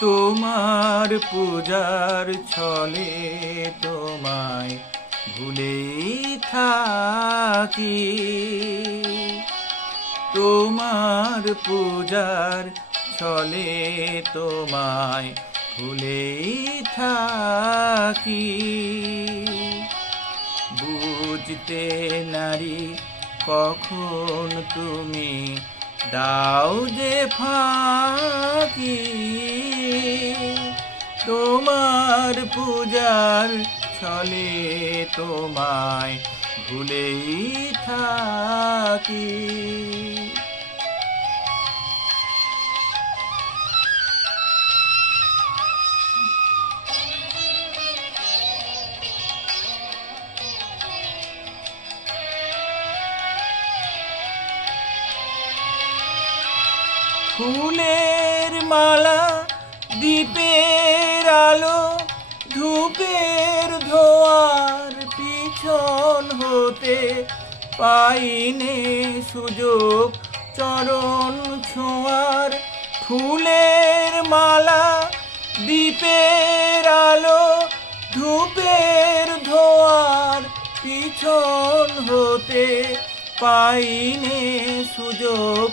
তোমার পূজার ছলে তোমায় ভুলেই থাকি। তোমার পূজার ছলে তোমায় ভুলেই থাকি। বুঝতে নারী কখন তুমি দাও যে ফাঁকি। তোমার পূজার ছলে তোমায় ভুলেই থাকি। ফুলের মালা, দীপের আলো, ধূপের ধোঁয়ার পিছন হতে পাইনে সুযোগ চরণ ছোঁয়ার। ফুলের মালা, দীপের আলো, ধূপের ধোঁয়ার পিছন হতে পাইনে সুযোগ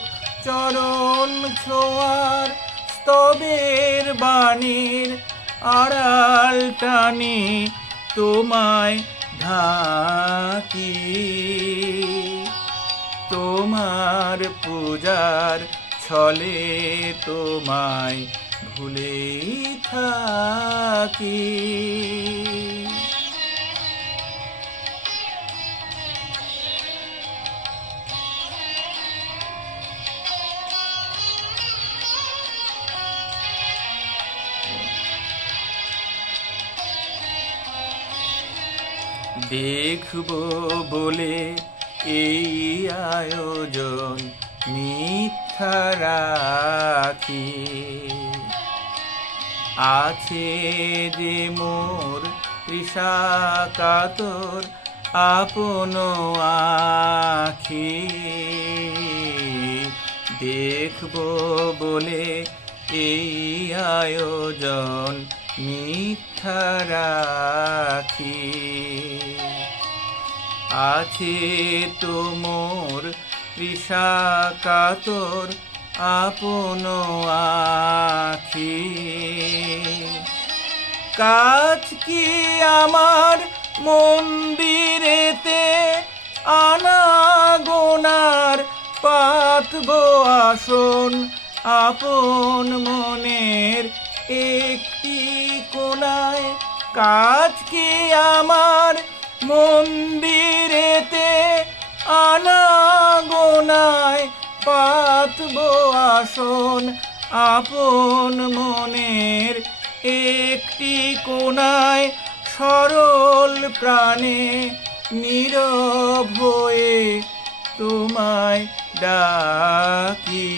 চরণ ছোঁয়ার। স্তবের বাণীর আড়াল টানে তোমায় ঢাকি। তোমার পূজার ছলে তোমায় ভুলেই থাকি। দেখব বলে এই আয়োজন মিথ্যা রাখি। আছে যে মোর তৃষা কাতর আপন আখি। দেখব বলে এই আয়োজন মিথ্যা রাখি। আছে তো মোর তৃষা কাতর আপন আখি। কাজ কি আমার মন্দিরেতে আনাগোনার পাতব আসন আপন মনের একটি কোণায়। কাজ কি আমার মন্দিরেতে আনাগোনায় পাতব আসন আপন মনের একটি কোণায়। সরল প্রাণে নীরব হয়ে তোমায় ডাকি।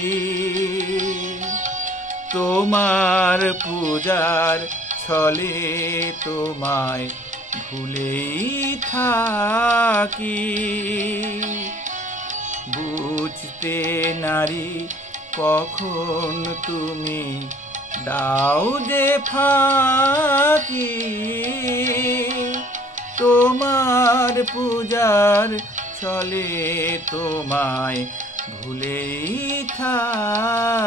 তোমার পূজার ছলে তোমায় ভুলেই থাকি। বুঝতে নারী কখন তুমি দাও যে ফাঁকি। তোমার পূজার ছলে তোমায় ভুলেই থাকি।